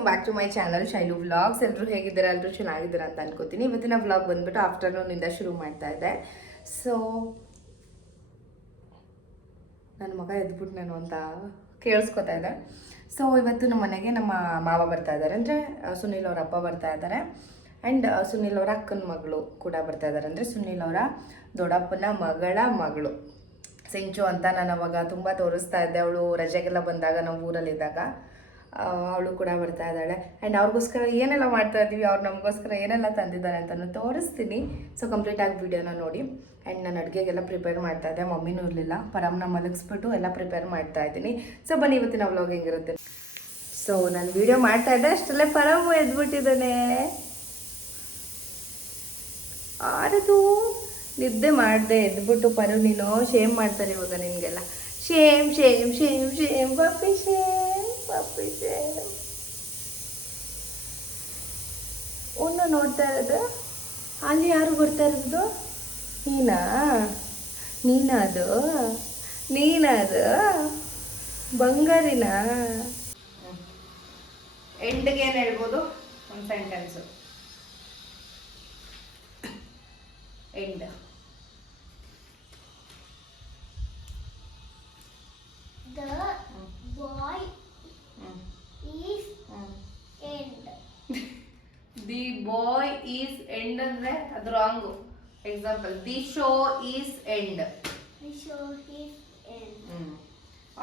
Welcome back to my channel Shailu vlogs. ಎಲ್ಲರೂ ಹೇಗಿದ್ದೀರಾ? ಎಲ್ಲರೂ ಚೆನ್ನಾಗಿದ್ದೀರಾ ಅಂತ ಅನ್ಕೋತೀನಿ. ಇವತ್ತಿನ ವ್ಲಾಗ್ ಬಂದ್ಬಿಟ್ಟು ಆಫ್ಟರ್ನೂನಿಂದ ಶುರು ಮಾಡ್ತಾ ಇದ್ದೆ. ಸೊ ನನ್ನ ಮಗ ಎದ್ಬಿಟ್ಟು ನಾನು ಅಂತ ಕೇಳಿಸ್ಕೊತಾ ಇದೆ. ಸೊ ಇವತ್ತು ನಮ್ಮ ಮನೆಗೆ ನಮ್ಮ ಮಾವ ಬರ್ತಾ ಇದ್ದಾರೆ, ಅಂದರೆ ಸುನಿಲ್ ಅವರ ಅಪ್ಪ ಬರ್ತಾ ಇದ್ದಾರೆ. ಆ್ಯಂಡ್ ಸುನಿಲ್ ಅವರ ಅಕ್ಕನ ಮಗಳು ಕೂಡ ಬರ್ತಾ ಇದ್ದಾರೆ, ಅಂದರೆ ಸುನಿಲ್ ಅವರ ದೊಡ್ಡಪ್ಪನ ಮಗಳ ಮಗಳು ಸಿಂಚು ಅಂತ. ನಾನು ಅವಾಗ ತುಂಬ ತೋರಿಸ್ತಾ ಇದ್ದೆ, ಅವಳು ರಜೆಗೆಲ್ಲ ಬಂದಾಗ ನಾವು ಊರಲ್ಲಿದ್ದಾಗ ಅವಳು ಕೂಡ ಬರ್ತಾ ಇದ್ದಾಳೆ. ಆ್ಯಂಡ್ ಅವ್ರಿಗೋಸ್ಕರ ಏನೆಲ್ಲ ಮಾಡ್ತಾ ಇದ್ದೀವಿ, ಅವ್ರು ನಮಗೋಸ್ಕರ ಏನೆಲ್ಲ ತಂದಿದ್ದಾರೆ ಅಂತಲೂ ತೋರಿಸ್ತೀನಿ. ಸೊ ಕಂಪ್ಲೀಟಾಗಿ ವೀಡಿಯೋನ ನೋಡಿ. ಆ್ಯಂಡ್ ನಾನು ಅಡುಗೆಗೆಲ್ಲ ಪ್ರಿಪೇರ್ ಮಾಡ್ತಾ ಇದ್ದೆ, ಮಮ್ಮಿನೂ ಇರಲಿಲ್ಲ, ಪರಮ್ನ ಮಲಗಿಸ್ಬಿಟ್ಟು ಎಲ್ಲ ಪ್ರಿಪೇರ್ ಮಾಡ್ತಾ ಇದ್ದೀನಿ. ಸೊ ಬನ್ನಿ ಇವತ್ತಿನ ವ್ಲಾಗ್ ಹೆಂಗಿರುತ್ತೆ. ಸೊ ನಾನು ವೀಡಿಯೋ ಮಾಡ್ತಾ ಇದ್ದೆ, ಅಷ್ಟರಲ್ಲೇ ಪರಮು ಎದ್ಬಿಟ್ಟಿದ್ದಾನೆ. ಆರದು ನಿದ್ದೆ ಮಾಡಿದೆ, ಎದ್ಬಿಟ್ಟು ಪರು ನೀನು ಶೇಮ್ ಮಾಡ್ತಾರೆ ಇವಾಗ ನಿನಗೆಲ್ಲ. ಶೇಮ್ ಶೇಮ್ ಶೇಮ್ ಶೇಮ್ ಪಪ್ಪಿ ಶೇಮ್ ಪಪ್ಪಿ ಶೇಮ್. ಅವನ್ನ ನೋಡ್ತಾ ಇರೋದು, ಅಲ್ಲಿ ಯಾರು ಬರ್ತಾ ಇರೋದು? ನೀನದು ಬಂಗಾರಿನ. ಎಂಡ್ಗೆ ಏನು ಹೇಳ್ಬೋದು? ಒಂದು sentence. End. The boy is end. The boy is end ಅಂದ್ರೆ ಅದು wrong. Example, the show is end. The show is end.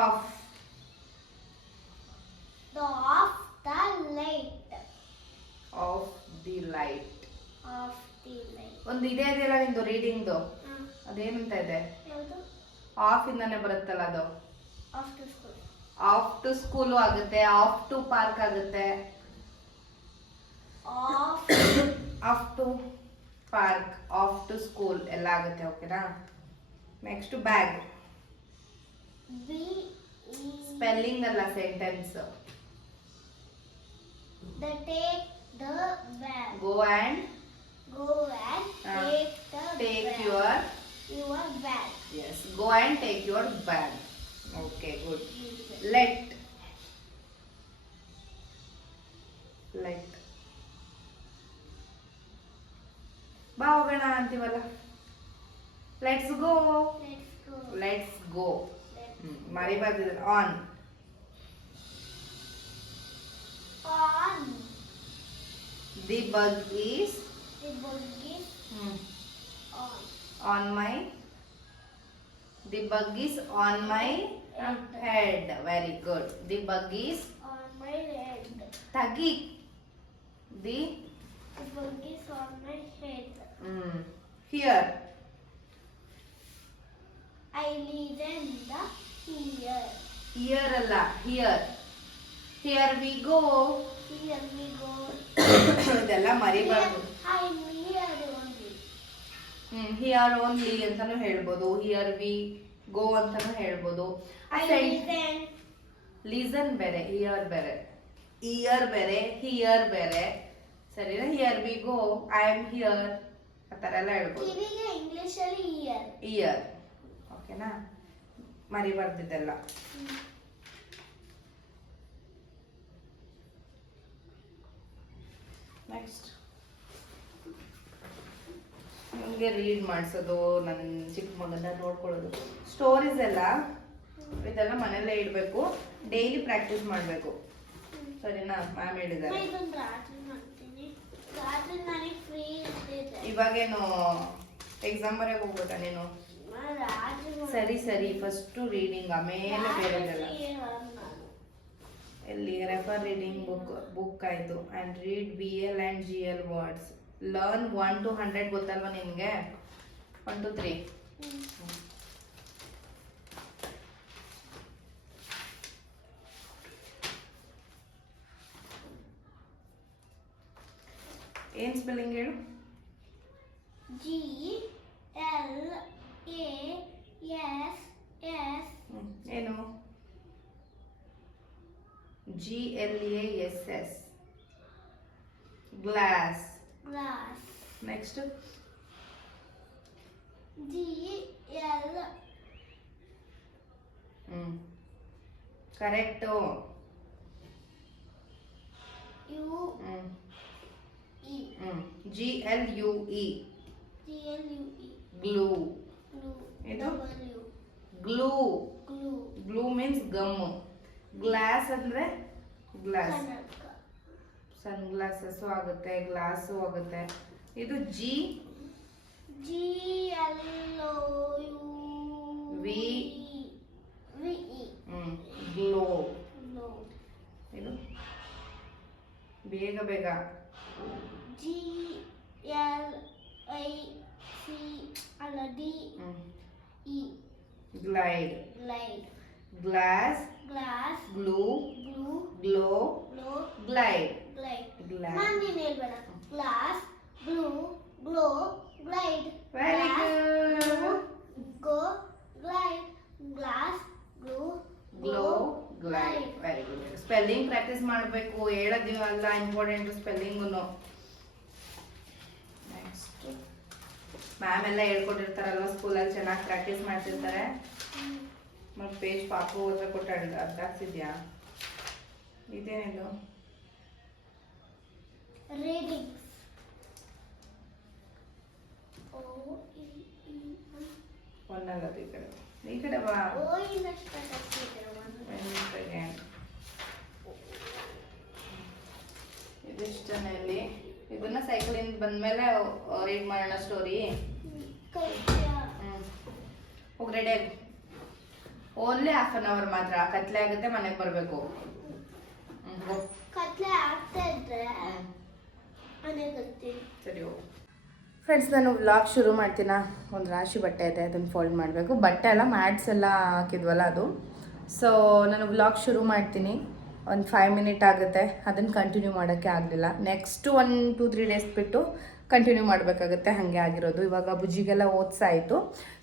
Off. The off the light. Off the light. Off the light. ಒಂದು ಇದೆ ಇದೆಯಲ್ಲ ನಿಂದು ರೀಡಿಂಗ್ದು, ಅದೇನಂತ ಇದೆ? ಯಾವುದು? Of ಇಂದಾನೆ ಬರುತ್ತಲ್ಲ ಅದು. Off to school. Off to school ಆಗುತ್ತೆ, ಆಫ್ ಟು ಪಾರ್ಕ್ ಆಗುತ್ತೆ, off to park, off to school ಎಲ್ಲ ಆಗುತ್ತೆ. ಓಕೆನಾ? Next bag. ಸ್ಪೆಲ್ಲಿಂಗ್ ಅಲ್ಲ, sentence. The take the bag. Go and take bag. your bag. Yes, go and take your bag. Okay, good. Let ಬಾ ಹೋಗೋಣ ಅಂತೀವಲ್ಲ, let's go. ಮರಿಬಾರ್ದು. On. The bug is on my. The bug is on my head. Very good. The bug is on my head. Tagi. The bug is on my head. Here. I listen the here. Here alla, here. Here we go. Here we go. ಇದೆಲ್ಲ ಮರಿಬಾರ್ದು. I hear only. Here only ಅಂತಾನು ಹೇಳ್ಬೋದು, here we go ಅಂತಾನು ಹೇಳ್ಬೋದು. Listen ಬೇರೆ, here ಬೇರೆ. Year ಬೇರೆ, here ಬೇರೆ. ಸರಿನಾ? Here we go, I am here, ಆ ಥರ ಎಲ್ಲ ಹೇಳ್ಬೋದು. ಇಂಗ್ಲಿಷ್ ಅಲ್ಲಿ ಇಯರ್. ಓಕೆನಾ? ಮರಿಬಾರ್ದಿದ್ದೆಲ್ಲ. ನೆಕ್ಸ್ಟ್ ನನಗೆ ರೀಡ್ ಮಾಡಿಸೋದು, ನನ್ನ ಚಿಕ್ಕ ಮಗನ ನೋಡ್ಕೊಳ್ಳೋದು, ಸ್ಟೋರೀಸ್ ಎಲ್ಲ ಇದೆಲ್ಲ ಮನೆಯಲ್ಲೇ ಇಡಬೇಕು, ಡೈಲಿ ಪ್ರಾಕ್ಟೀಸ್ ಮಾಡಬೇಕು. ಸರಿನಾ? ಮ್ಯಾಮ್ ಹೇಳಿದ್ದಾರೆ. ಇವಾಗೇನು ಎಕ್ಸಾಮ್ ಬರೆಗೆ ಹೋಗ್ಬೇಕಾ ನೀನು? ಸರಿ ಫಸ್ಟು ರೀಡಿಂಗ್, ಆಮೇಲೆ ಬೇರೆದೆಲ್ಲ. ಎಲ್ಲಿ ರೆಫರ್ ರೀಡಿಂಗ್ ಬುಕ್ ಆಯಿತು. And read BL and GL words. Learn 1 to 100 ಗೊತ್ತಲ್ವ ನಿನಗೆ? 1 to 3. ಏನು ಸ್ಪೆಲ್ಲಿಂಗ್ ಹೇಳು? GLASS. ಏನು? GLASS. Glass. Next GL. Correct. U E GLUE GLUE glue. glue ಇದು? W glue. glue glue means gum. Glass ಅಂದ್ರೆ glass. ಕನ್ನಡಕ ಸನ್ glasses ಆಗುತ್ತೆ, glass ಆಗುತ್ತೆ. ಇದು G GLOU V VE glow. glow ಇದು ಬೇಗ ಬೇಗ GLIC ಅಲ್ಲ DE glide. glide glass, glass glue, glue glow, glow glide. glide glide. ನಾನು ನೀನು ಹೇಳ್ಬೇಡ glass glue glow glide Very glass, good. glue, go glide glass glue glow, glide. Very good. Spelling practice ಮಾಡಬೇಕು, ಹೇಳೋದಿಲ್ಲ important spelling. Next ma'am ಎಲ್ಲ ಹೇಳ್ಕೊಟ್ಟಿರ್ತಾರಲ್ವ ಸ್ಕೂಲಲ್ಲಿ, ಚೆನ್ನಾಗಿ practice ಮಾಡ್ತಿರ್ತಾರೆ. ಮತ್ತೆ ಪೇಜ್ ಪಾಪು ಹತ್ರ ಕೊಟ್ಟು ಅರ್ಥ ಆಗ್ತಿದ್ಯಾ? ಇದೇನಿದು? readings O E E ಒಂದಲ್ಲ ಈ ಕಡೆ ಬಾ. O ಇಂದ ಸ್ಟಾರ್ಟ್ ಆಗ್ತಿದೆ ಒಂದು ಇದಿಷ್ಟನಲ್ಲಿ ಇದನ್ನ ಸೈಕಲಿಂದ ಬಂದ್ಮೇಲೆ ರೀಡ್ ಮಾಡೋಣ ಸ್ಟೋರಿ. ಕೈಯ ಹೋಗಿ ರೆಡಿ ಆಗಿ. ಓನ್ಲಿ ಹಾಫ್ ಅನ್ ಅವರ್ ಮಾತ್ರ, ಕತ್ಲೆ ಆಗುತ್ತೆ, ಮನೆಗೆ ಬರಬೇಕು. ಕತ್ಲೆ ಆಗ್ತಾ ಇದ್ರೆ ಮನೆಗೆ ಬರ್ತೀನಿ. ಸರಿ ಹೋಗು. ಫ್ರೆಂಡ್ಸ್, ನಾನು ವ್ಲಾಗ್ ಶುರು ಮಾಡ್ತೀನ. ಒಂದು ರಾಶಿ ಬಟ್ಟೆ ಇದೆ, ಅದನ್ನು ಫೋಲ್ಡ್ ಮಾಡಬೇಕು. ಬಟ್ಟೆ ಎಲ್ಲ ಮ್ಯಾಟ್ಸ್ ಎಲ್ಲ ಹಾಕಿದ್ವಲ್ಲ ಅದು. ಸೊ ನಾನು ವ್ಲಾಗ್ ಶುರು ಮಾಡ್ತೀನಿ. ಒಂದು 5 ಮಿನಿಟ್ ಆಗುತ್ತೆ, ಅದನ್ನು ಕಂಟಿನ್ಯೂ ಮಾಡೋಕ್ಕೆ ಆಗಲಿಲ್ಲ. ನೆಕ್ಸ್ಟ್ 1-2-3 ಡೇಸ್ ಬಿಟ್ಟು ಕಂಟಿನ್ಯೂ ಮಾಡಬೇಕಾಗುತ್ತೆ. ಹಾಗೆ ಆಗಿರೋದು. ಇವಾಗ ಬುಜ್ಜಿಗೆಲ್ಲ ಓದಿಸಾಯಿತು.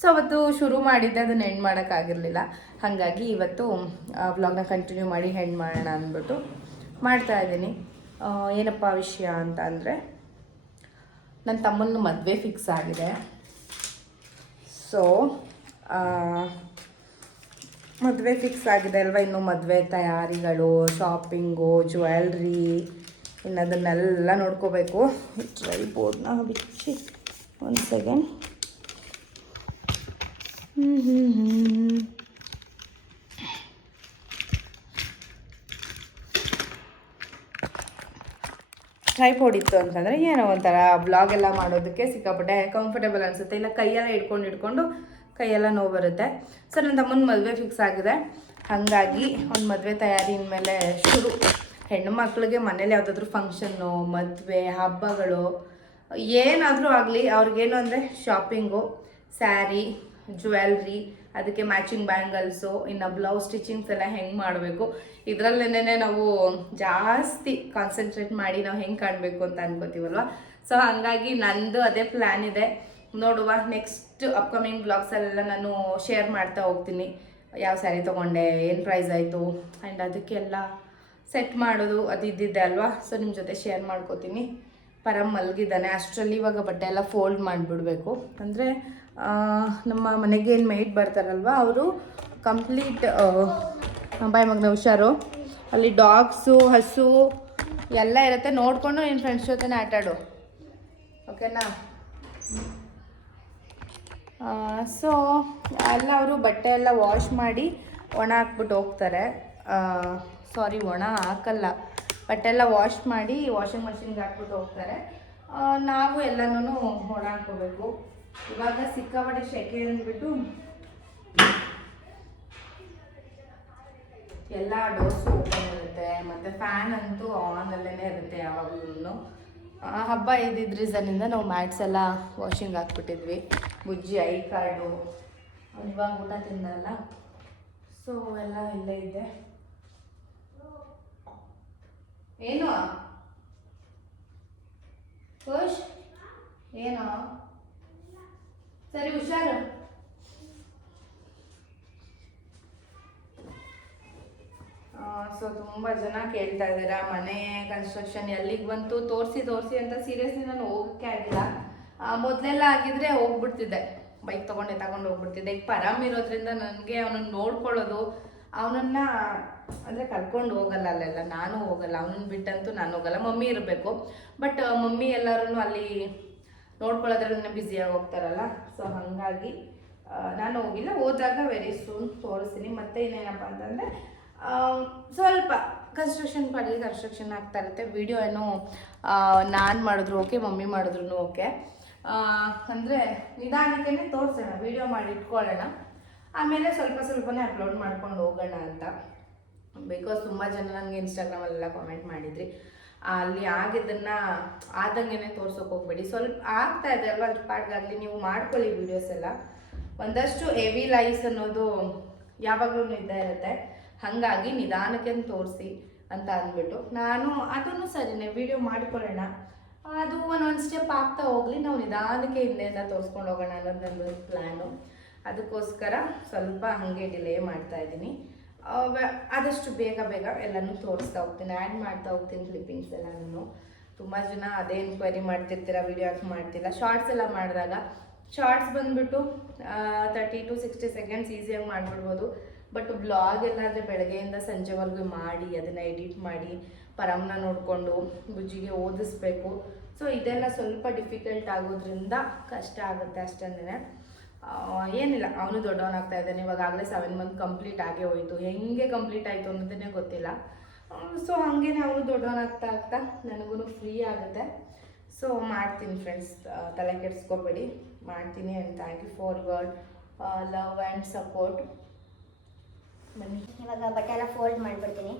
ಸೊ ಅವತ್ತು ಶುರು ಮಾಡಿದ್ದೆ, ಅದನ್ನು ಎಂಡ್ ಮಾಡೋಕ್ಕಾಗಿರಲಿಲ್ಲ. ಹಾಗಾಗಿ ಇವತ್ತು ವ್ಲಾಗ್ನ ಕಂಟಿನ್ಯೂ ಮಾಡಿ ಎಂಡ್ ಮಾಡೋಣ ಅಂದ್ಬಿಟ್ಟು ಮಾಡ್ತಾಯಿದ್ದೀನಿ. ಏನಪ್ಪ ವಿಷಯ ಅಂತ ಅಂದರೆ, ನನ್ನ ತಮ್ಮನ ಮದುವೆ ಫಿಕ್ಸ್ ಆಗಿದೆ. ಸೊ ಮದುವೆ ಫಿಕ್ಸ್ ಆಗಿದೆ ಅಲ್ವಾ, ಇನ್ನು ಮದುವೆ ತಯಾರಿಗಳು, ಶಾಪಿಂಗು, ಜ್ಯುವೆಲ್ರಿ, ಇನ್ನು ಅದನ್ನೆಲ್ಲ ನೋಡ್ಕೋಬೇಕು. ಟ್ರೈಪೋಡ್ನ ಬಿಚ್ಚಿ ಒಂದು ಸೆಕೆಂಡ್. ಟ್ರೈಪೋಡ್ ಇತ್ತು ಅಂತಂದರೆ ಏನೋ ಒಂಥರ ಬ್ಲಾಗ್ ಎಲ್ಲ ಮಾಡೋದಕ್ಕೆ ಸಿಕ್ಕಾಪಟ್ಟೆ ಕಂಫರ್ಟೇಬಲ್ ಅನಿಸುತ್ತೆ. ಇಲ್ಲ ಕೈಯೆಲ್ಲ ಹಿಡ್ಕೊಂಡು ಕೈಯೆಲ್ಲ ನೋವು ಬರುತ್ತೆ. ಸೊ ನನ್ನ ತಮ್ಮನ ಮದುವೆ ಫಿಕ್ಸ್ ಆಗಿದೆ. ಹಾಗಾಗಿ ಒಂದು ಮದುವೆ ತಯಾರಿ ಮೇಲೆ ಶುರು. ಹೆಣ್ಣು ಮಕ್ಕಳಿಗೆ ಮನೇಲಿ ಯಾವುದಾದ್ರೂ ಫಂಕ್ಷನ್ನು, ಮದುವೆ, ಹಬ್ಬಗಳು ಏನಾದರೂ ಆಗಲಿ, ಅವ್ರಿಗೇನು ಅಂದರೆ ಶಾಪಿಂಗು, ಸ್ಯಾರಿ, ಜ್ಯುವೆಲ್ರಿ, ಅದಕ್ಕೆ ಮ್ಯಾಚಿಂಗ್ ಬ್ಯಾಂಗಲ್ಸು, ಇನ್ನು ಬ್ಲೌಸ್ ಸ್ಟಿಚಿಂಗ್ಸ್ ಎಲ್ಲ ಹೆಂಗೆ ಮಾಡಬೇಕು, ಇದರಲ್ಲೇನೆ ನಾವು ಜಾಸ್ತಿ ಕಾನ್ಸಂಟ್ರೇಟ್ ಮಾಡಿ ನಾವು ಹೆಂಗೆ ಕಾಣಬೇಕು ಅಂತ ಅನ್ಕೋತೀವಲ್ವ. ಸೊ ಹಾಗಾಗಿ ನಂದು ಅದೇ ಪ್ಲ್ಯಾನ್ ಇದೆ. ನೋಡುವ, ನೆಕ್ಸ್ಟ್ ಅಪ್ಕಮಿಂಗ್ ಬ್ಲಾಗ್ಸಲ್ಲೆಲ್ಲ ನಾನು ಶೇರ್ ಮಾಡ್ತಾ ಹೋಗ್ತೀನಿ. ಯಾವ ಸ್ಯಾರಿ ತೊಗೊಂಡೆ, ಏನು ಪ್ರೈಸ್ ಆಯಿತು, ಆ್ಯಂಡ್ ಅದಕ್ಕೆಲ್ಲ ಸೆಟ್ ಮಾಡೋದು ಅದು ಇದ್ದಿದ್ದೆ ಅಲ್ವಾ. ಸೊ ನಿಮ್ಮ ಜೊತೆ ಶೇರ್ ಮಾಡ್ಕೋತೀನಿ. ಪರಮ್ ಮಲಗಿದ್ದಾನೆ. ಅಷ್ಟರಲ್ಲಿ ಇವಾಗ ಬಟ್ಟೆ ಎಲ್ಲ ಫೋಲ್ಡ್ ಮಾಡಿಬಿಡ್ಬೇಕು. ಅಂದರೆ ನಮ್ಮ ಮನೆಗೆ ಏನು ಮೇಯ್ಡ್ ಬರ್ತಾರಲ್ವ, ಅವರು ಕಂಪ್ಲೀಟ್ ಬಾಯ್ ಮಗನ ಹುಷಾರು, ಅಲ್ಲಿ ಡಾಗ್ಸು, ಹಸು ಎಲ್ಲ ಇರುತ್ತೆ. ನೋಡಿಕೊಂಡು ನಿನ್ನ ಫ್ರೆಂಡ್ಸ್ ಜೊತೆನೇ ಆಟಾಡು, ಓಕೆನಾ? ಸೊ ಎಲ್ಲ ಅವರು ಬಟ್ಟೆ ಎಲ್ಲ ವಾಶ್ ಮಾಡಿ ಒಣ ಹಾಕ್ಬಿಟ್ಟು ಹೋಗ್ತಾರೆ. ಸಾರಿ, ಒಣ ಹಾಕಲ್ಲ, ಬಟ್ಟೆ ಎಲ್ಲ ವಾಶ್ ಮಾಡಿ ವಾಷಿಂಗ್ ಮಷಿನ್ಗೆ ಹಾಕ್ಬಿಟ್ಟು ಹೋಗ್ತಾರೆ. ನಾವು ಎಲ್ಲನೂ ಒಣ ಹಾಕ್ಕೋಬೇಕು. ಇವಾಗ ಸಿಕ್ಕಾಪಟ್ಟೆ ಸೆಕೆ ಅಂದ್ಬಿಟ್ಟು ಎಲ್ಲ ಡೋರ್ಸು ಓಪನ್ ಇರುತ್ತೆ, ಮತ್ತು ಫ್ಯಾನ್ ಅಂತೂ ಆನಲ್ಲೇ ಇರುತ್ತೆ ಯಾವಾಗಲೂ. ಹಬ್ಬ ಇದ್ದಿದ್ದ ರೀಸನ್ನಿಂದ ನಾವು ಮ್ಯಾಟ್ಸ್ ಎಲ್ಲ ವಾಷಿಂಗ್ ಹಾಕ್ಬಿಟ್ಟಿದ್ವಿ. ಬುಜ್ಜಿ ಐ ಕಾರ್ಡು ಇವಾಗ ಊಟ ತಿಂದಲ್ಲ, ಸೊ ಎಲ್ಲ ಇಲ್ಲೇ ಇದೆ. ಏನು ಖುಷ್, ಏನು ಸರಿ ಹುಷಾರು. ಸೊ ತುಂಬ ಜನ ಕೇಳ್ತಾ ಇದ್ದೀರಾ ಮನೆ ಕನ್ಸ್ಟ್ರಕ್ಷನ್ ಎಲ್ಲಿಗೆ ಬಂತು, ತೋರಿಸಿ ಅಂತ. ಸೀರಿಯಸ್ಲಿ ನಾನು ಹೋಗೋಕ್ಕೆ ಆಗಿಲ್ಲ. ಮೊದಲೆಲ್ಲ ಆಗಿದ್ರೆ ಹೋಗ್ಬಿಡ್ತಿದ್ದೆ, ಬೈಕ್ ತಗೊಂಡು ಹೋಗ್ಬಿಡ್ತಿದ್ದೆ. ಈಗ ಪರಾಮ್ ಇರೋದ್ರಿಂದ ನನಗೆ ಅವನನ್ನು ನೋಡ್ಕೊಳ್ಳೋದು, ಅವನನ್ನ ಅಂದರೆ ಕರ್ಕೊಂಡು ಹೋಗಲ್ಲ ಅಲ್ಲೆಲ್ಲ, ನಾನು ಹೋಗಲ್ಲ, ಅವನನ್ನ ಬಿಟ್ಟಂತೂ ನಾನು ಹೋಗಲ್ಲ, ಮಮ್ಮಿ ಇರಬೇಕು. ಬಟ್ ಮಮ್ಮಿ ಎಲ್ಲರೂ ಅಲ್ಲಿ ನೋಡ್ಕೊಳ್ಳೋದ್ರನ್ನ ಬ್ಯುಸಿಯಾಗಿ ಹೋಗ್ತಾರಲ್ಲ, ಸೊ ಹಾಗಾಗಿ ನಾನು ಹೋಗಿಲ್ಲ. ಹೋದಾಗ ವೆರಿ ಸೂನ್ ತೋರಿಸ್ತೀನಿ. ಮತ್ತು ಇನ್ನೇನಪ್ಪ ಅಂತಂದರೆ ಸ್ವಲ್ಪ ಕನ್ಸ್ಟ್ರಕ್ಷನ್ ಆಗ್ತಾ ಇರುತ್ತೆ. ವಿಡಿಯೋ ಏನೋ ನಾನು ಮಾಡಿದ್ರು ಓಕೆ, ಮಮ್ಮಿ ಮಾಡಿದ್ರು ಓಕೆ. ಅಂದರೆ ನಿಧಾನಕ್ಕೆ ತೋರಿಸೋಣ, ವಿಡಿಯೋ ಮಾಡಿ ಇಟ್ಕೊಳ್ಳೋಣ, ಆಮೇಲೆ ಸ್ವಲ್ಪನೇ ಅಪ್ಲೋಡ್ ಮಾಡ್ಕೊಂಡು ಹೋಗೋಣ ಅಂತ. ಬಿಕಾಸ್ ತುಂಬ ಜನ ನನಗೆ ಇನ್ಸ್ಟಾಗ್ರಾಮಲ್ಲೆಲ್ಲ ಕಾಮೆಂಟ್ ಮಾಡಿದ್ರಿ, ಅಲ್ಲಿ ಆಗಿದ್ದನ್ನು ಆದಂಗೆ ತೋರ್ಸೋಕೆ ಹೋಗ್ಬೇಡಿ, ಸ್ವಲ್ಪ ಆಗ್ತಾ ಇದೆ ಅಲ್ವಾ ಅದ್ರ ಪಾಡ್ಗಾಗಲಿ ನೀವು ಮಾಡ್ಕೊಳ್ಳಿ ವೀಡಿಯೋಸ್ ಎಲ್ಲ. ಒಂದಷ್ಟು ಹೆವಿ ಲೈಫ್ ಅನ್ನೋದು ಯಾವಾಗಲೂ ಇದ್ದೇ ಇರುತ್ತೆ, ಹಾಗಾಗಿ ನಿಧಾನಕ್ಕೆ ತೋರಿಸಿ ಅಂತ ಅಂದ್ಬಿಟ್ಟು ನಾನು ಅದನ್ನು ಸರಿನೇ ವಿಡಿಯೋ ಮಾಡ್ಕೊಳ್ಳೋಣ, ಅದು ಒಂದೊಂದು ಸ್ಟೆಪ್ ಆಗ್ತಾ ಹೋಗಲಿ, ನಾವು ನಿಧಾನಕ್ಕೆ ಹಿಂದೆಯಿಂದ ತೋರಿಸ್ಕೊಂಡು ಹೋಗೋಣ ಅನ್ನೋದು ನನ್ನ ಪ್ಲ್ಯಾನು. ಅದಕ್ಕೋಸ್ಕರ ಸ್ವಲ್ಪ ಹಾಗೆ ಡಿಲೇ ಮಾಡ್ತಾ ಇದ್ದೀನಿ. ಆದಷ್ಟು ಬೇಗ ಎಲ್ಲನೂ ತೋರಿಸ್ತಾ ಹೋಗ್ತೀನಿ, ಆ್ಯಡ್ ಮಾಡ್ತಾ ಹೋಗ್ತೀನಿ ಕ್ಲಿಪ್ಪಿಂಗ್ಸ್ ಎಲ್ಲನೂ. ತುಂಬ ಜನ ಅದೇ ಎನ್ಕ್ವೈರಿ ಮಾಡ್ತಿರ್ತೀರ, ವಿಡಿಯೋ ಯಾಕೆ ಮಾಡ್ತಿಲ್ಲ. ಶಾರ್ಟ್ಸ್ ಎಲ್ಲ ಮಾಡಿದಾಗ ಶಾರ್ಟ್ಸ್ ಬಂದುಬಿಟ್ಟು 30 to 60 ಸೆಕೆಂಡ್ಸ್ ಈಸಿಯಾಗಿ ಮಾಡಿಬಿಡ್ಬೋದು. ಬಟ್ ಬ್ಲಾಗ್ ಎಲ್ಲಾದರೆ ಬೆಳಗ್ಗೆಯಿಂದ ಸಂಜೆವರೆಗೂ ಮಾಡಿ ಅದನ್ನು ಎಡಿಟ್ ಮಾಡಿ ಪರಮ್ನ ನೋಡಿಕೊಂಡು ಬುಜ್ಜಿಗೆ ಓದಿಸ್ಬೇಕು. ಸೊ ಇದೆಲ್ಲ ಸ್ವಲ್ಪ ಡಿಫಿಕಲ್ಟ್ ಆಗೋದ್ರಿಂದ ಕಷ್ಟ ಆಗುತ್ತೆ ಅಷ್ಟೇ. ಏನಿಲ್ಲ, ಅವನು ದೊಡ್ಡವನಾಗ್ತಾ ಇದ್ದಾನೆ, ಇವಾಗಲೇ 7 ಮಂತ್ ಕಂಪ್ಲೀಟ್ ಆಗೇ ಹೋಯಿತು. ಹೆಂಗೆ ಕಂಪ್ಲೀಟ್ ಆಯಿತು ಅನ್ನೋದನ್ನೇ ಗೊತ್ತಿಲ್ಲ. ಸೊ ಹಾಗೇ ಅವನು ದೊಡ್ಡವನಾಗ್ತಾ ನನಗೂ ಫ್ರೀ ಆಗುತ್ತೆ. ಸೊ ಮಾಡ್ತೀನಿ ಫ್ರೆಂಡ್ಸ್, ತಲೆ ಕೆಡಿಸ್ಕೋಬೇಡಿ, ಮಾಡ್ತೀನಿ. And thank you for your love and support. ಬನ್ನಿ ಇವಾಗ ಬಟ್ಟೆ ಎಲ್ಲ ಫೋಲ್ಡ್ ಮಾಡಿಬಿಡ್ತೀನಿ.